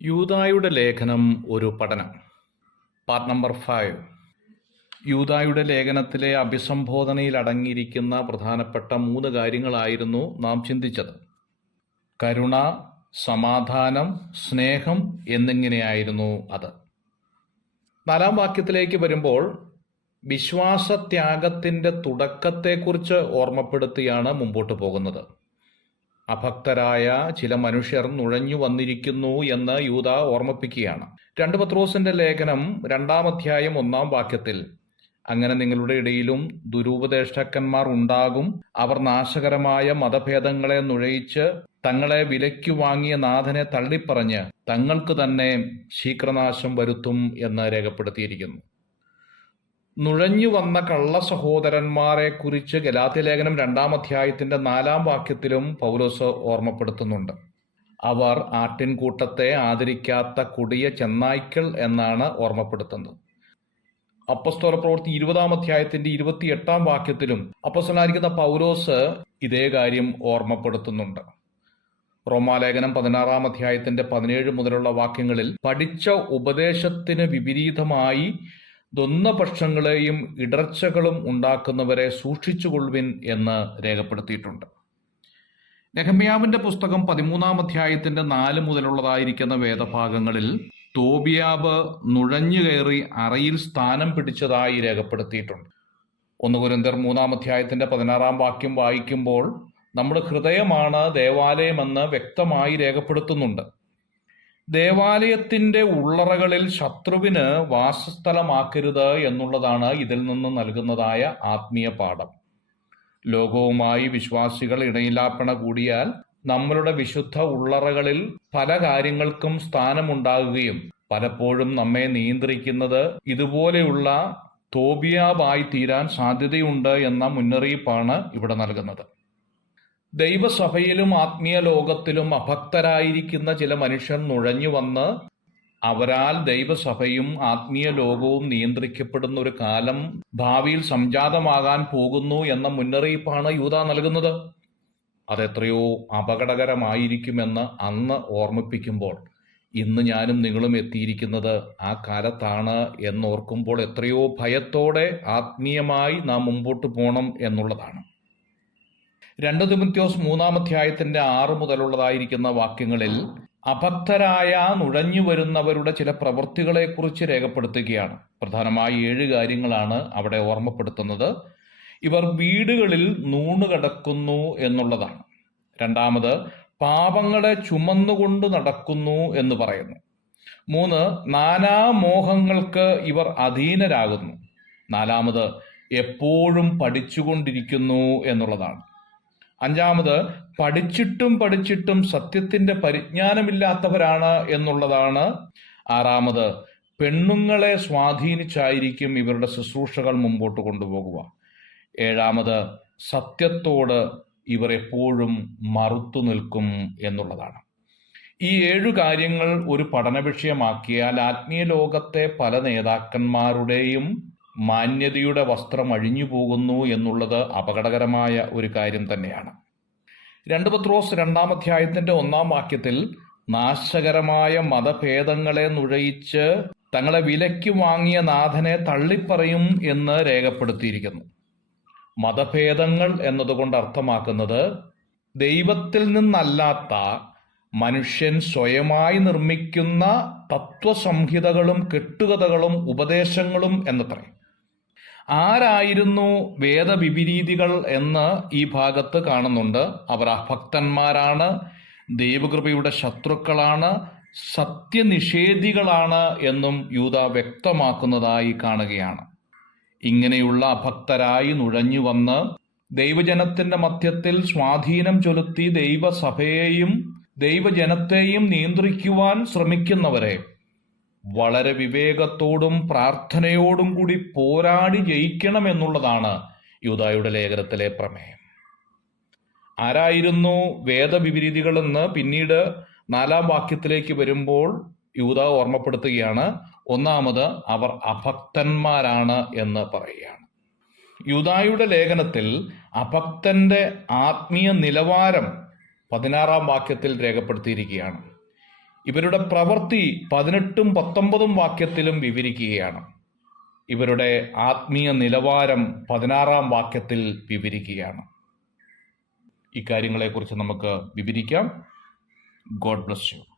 യൂദായുടെ ലേഖനം ഒരു പഠനം. Part number 5. യൂദായുടെ ലേഖനത്തിലെ അഭിസംബോധനയിൽ അടങ്ങിയിരിക്കുന്ന പ്രധാനപ്പെട്ട 3 കാര്യങ്ങളായിരുന്നു നാം ചിന്തിച്ചത്. കരുണ, സമാധാനം, സ്നേഹം എന്നിങ്ങനെയായിരുന്നു അത്. 4-ാം വാക്യത്തിലേക്ക് വരുമ്പോൾ വിശ്വാസത്യാഗത്തിൻ്റെ തുടക്കത്തെക്കുറിച്ച് ഓർമ്മപ്പെടുത്തിയാണ് മുമ്പോട്ട് പോകുന്നത്. അഭക്തരായ ചില മനുഷ്യർ നുഴഞ്ഞു വന്നിരിക്കുന്നു എന്ന് യൂദാ ഓർമ്മിപ്പിക്കുകയാണ്. 2 പത്രോസിന്റെ ലേഖനം 2-ാം അധ്യായം 1-ാം വാക്യത്തിൽ, അങ്ങനെ നിങ്ങളുടെ ഇടയിലും ദുരുപദേഷ്ടക്കന്മാർ ഉണ്ടാകും, അവർ നാശകരമായ മതഭേദങ്ങളെ നുഴയിച്ച് തങ്ങളെ വിലയ്ക്കു വാങ്ങിയ നാഥനെ തള്ളിപ്പറഞ്ഞ് തങ്ങൾക്ക് തന്നെ ശീഘ്രനാശം വരുത്തും എന്ന് രേഖപ്പെടുത്തിയിരിക്കുന്നു. നുഴഞ്ഞു വന്ന കള്ള സഹോദരന്മാരെ കുറിച്ച് ഗലാത്യലേഖനം 2-ാം അധ്യായത്തിന്റെ 4-ാം വാക്യത്തിലും പൗലോസ് ഓർമ്മപ്പെടുത്തുന്നുണ്ട്. അവർ ആട്ടിൻകൂട്ടത്തെ ആദരിക്കാത്ത കൊടിയ ചെന്നായ്ക്കൾ എന്നാണ് ഓർമ്മപ്പെടുത്തുന്നത്. അപ്പോസ്തല പ്രവൃത്തി 20-ാം അധ്യായത്തിന്റെ 28-ാം വാക്യത്തിലും അപ്പോസ്തലനായിരിക്കുന്ന പൗലോസ് ഇതേ കാര്യം ഓർമ്മപ്പെടുത്തുന്നുണ്ട്. റോമാലേഖനം 16-ാം അധ്യായത്തിന്റെ 17 മുതലുള്ള വാക്യങ്ങളിൽ പഠിച്ച ഉപദേശത്തിന് വിപരീതമായി ദ്വന്ദ്പക്ഷങ്ങളെയും ഇടർച്ചകളും ഉണ്ടാക്കുന്നവരെ സൂക്ഷിച്ചുകൊള്ളുവിൻ എന്ന് രേഖപ്പെടുത്തിയിട്ടുണ്ട്. നെഹമ്യാവിന്റെ പുസ്തകം 13-ാം അധ്യായത്തിന്റെ 4 മുതലുള്ളതായിരിക്കുന്ന വേദഭാഗങ്ങളിൽ തോബിയാബ് നുഴഞ്ഞു കയറി അറയിൽ സ്ഥാനം പിടിച്ചതായി രേഖപ്പെടുത്തിയിട്ടുണ്ട്. 1 കൊരിന്ത്യർ 3-ാം അധ്യായത്തിന്റെ 16-ാം വാക്യം വായിക്കുമ്പോൾ നമ്മുടെ ഹൃദയമാണ് ദേവാലയമെന്ന് വ്യക്തമായി രേഖപ്പെടുത്തുന്നുണ്ട്. ദേവാലയത്തിന്റെ ഉള്ളറകളിൽ ശത്രുവിന് വാസസ്ഥലമാക്കരുത് എന്നുള്ളതാണ് ഇതിൽ നിന്ന് നൽകുന്നതായ ആത്മീയ പാഠം. ലോകവുമായി വിശ്വാസികൾ ഇണയിലാപ്പണ കൂടിയാൽ നമ്മളുടെ വിശുദ്ധ ഉള്ളറകളിൽ പല കാര്യങ്ങൾക്കും സ്ഥാനമുണ്ടാകുകയും പലപ്പോഴും നമ്മെ നിയന്ത്രിക്കുന്നത് ഇതുപോലെയുള്ള തോബിയാബായി തീരാൻ സാധ്യതയുണ്ട് എന്ന മുന്നറിയിപ്പാണ് ഇവിടെ നൽകുന്നത്. ദൈവസഭയിലും ആത്മീയ ലോകത്തിലും അഭക്തരായിരിക്കുന്ന ചില മനുഷ്യർ നുഴഞ്ഞു വന്ന് അവരാൽ ദൈവസഭയും ആത്മീയ ലോകവും നിയന്ത്രിക്കപ്പെടുന്ന ഒരു കാലം ഭാവിയിൽ സംജാതമാകാൻ പോകുന്നു എന്ന മുന്നറിയിപ്പാണ് യൂദാ നൽകുന്നത്. അതെത്രയോ അപകടകരമായിരിക്കുമെന്ന് അന്ന് ഓർമ്മിപ്പിക്കുമ്പോൾ ഇന്ന് ഞാനും നിങ്ങളും എത്തിയിരിക്കുന്നത് ആ കാലത്താണ് എന്നോർക്കുമ്പോൾ എത്രയോ ഭയത്തോടെ ആത്മീയമായി നാം മുമ്പോട്ട് പോകണം എന്നുള്ളതാണ്. 2 തിമോഥെയോസ് 3-ാം അധ്യായത്തിന്റെ 6 മുതലുള്ളതായിരിക്കുന്ന വാക്യങ്ങളിൽ അഭക്തരായ നുഴഞ്ഞു വരുന്നവരുടെ ചില പ്രവൃത്തികളെക്കുറിച്ച് രേഖപ്പെടുത്തുകയാണ്. പ്രധാനമായി 7 കാര്യങ്ങളാണ് അവിടെ ഓർമ്മപ്പെടുത്തുന്നത്. ഇവർ വീടുകളിൽ നൂണുകിടക്കുന്നു എന്നുള്ളതാണ്. 2ാമത്, പാപങ്ങളെ ചുമന്നുകൊണ്ട് നടക്കുന്നു എന്ന് പറയുന്നു. 3, നാനാമോഹങ്ങൾക്ക് ഇവർ അധീനരാകുന്നു. 4ാമത്, എപ്പോഴും പഠിച്ചുകൊണ്ടിരിക്കുന്നു എന്നുള്ളതാണ്. 5ാമത്, പഠിച്ചിട്ടും സത്യത്തിന്റെ പരിജ്ഞാനമില്ലാത്തവരാണ് എന്നുള്ളതാണ്. 6ാമത്, പെണ്ണുങ്ങളെ സ്വാധീനിച്ചായിരിക്കും ഇവരുടെ ശുശ്രൂഷകൾ മുമ്പോട്ട് കൊണ്ടുപോകുക. 7ാമത്, സത്യത്തോട് ഇവർ എപ്പോഴും മറുത്തു നിൽക്കും എന്നുള്ളതാണ്. ഈ 7 കാര്യങ്ങൾ ഒരു പഠന വിഷയമാക്കിയാൽ ആത്മീയ ലോകത്തെ പല നേതാക്കന്മാരുടെയും മാന്യതയുടെ വസ്ത്രം അഴിഞ്ഞു പോകുന്നു എന്നുള്ളത് അപകടകരമായ ഒരു കാര്യം തന്നെയാണ്. 2 പത്രോസ് 2-ാം അധ്യായത്തിന്റെ 1-ാം വാക്യത്തിൽ നാശകരമായ മതഭേദങ്ങളെ നുഴയിച്ച് തങ്ങളെ വിലയ്ക്ക് വാങ്ങിയ നാഥനെ തള്ളിപ്പറയും എന്ന് രേഖപ്പെടുത്തിയിരിക്കുന്നു. മതഭേദങ്ങൾ എന്നതുകൊണ്ട് അർത്ഥമാക്കുന്നത് ദൈവത്തിൽ നിന്നല്ലാത്ത മനുഷ്യൻ സ്വയമായി നിർമ്മിക്കുന്ന തത്വസംഹിതകളും കെട്ടുകഥകളും ഉപദേശങ്ങളും എന്നത്രേ. ആരായിരുന്നു വേദവിപരീതികൾ എന്ന് ഈ ഭാഗത്ത് കാണുന്നുണ്ട്. അവർ അഭക്തന്മാരാണ്, ദൈവകൃപയുടെ ശത്രുക്കളാണ്, സത്യനിഷേധികളാണ് എന്നും യൂദാ വ്യക്തമാക്കുന്നതായി കാണുകയാണ്. ഇങ്ങനെയുള്ള അഭക്തരായി നുഴഞ്ഞു വന്ന് ദൈവജനത്തിന്റെ മധ്യത്തിൽ സ്വാധീനം ചെലുത്തി ദൈവസഭയെയും ദൈവജനത്തെയും നിയന്ത്രിക്കുവാൻ ശ്രമിക്കുന്നവരെ വളരെ വിവേകത്തോടും പ്രാർത്ഥനയോടും കൂടി പോരാടി ജയിക്കണം എന്നുള്ളതാണ് യൂദായുടെ ലേഖനത്തിലെ പ്രമേയം. ആരായിരുന്നു വേദവിപരീതികളെന്ന് പിന്നീട് 4-ാം വാക്യത്തിലേക്ക് വരുമ്പോൾ യൂദാ ഓർമ്മപ്പെടുത്തുകയാണ്. 1ാമത്, അവർ അഭക്തന്മാരാണ് എന്ന് പറയുകയാണ്. യൂദായുടെ ലേഖനത്തിൽ അഭക്തന്റെ ആത്മീയ നിലവാരം 16-ാം വാക്യത്തിൽ രേഖപ്പെടുത്തിയിരിക്കുകയാണ്. ഇവരുടെ പ്രവൃത്തി 18ഉം 19ഉം വാക്യത്തിലും വിവരിക്കുകയാണ്. ഇവരുടെ ആത്മീയ നിലവാരം 16ആം വാക്യത്തിൽ വിവരിക്കുകയാണ്. ഇക്കാര്യങ്ങളെക്കുറിച്ച് നമുക്ക് വിവരിക്കാം. God bless you.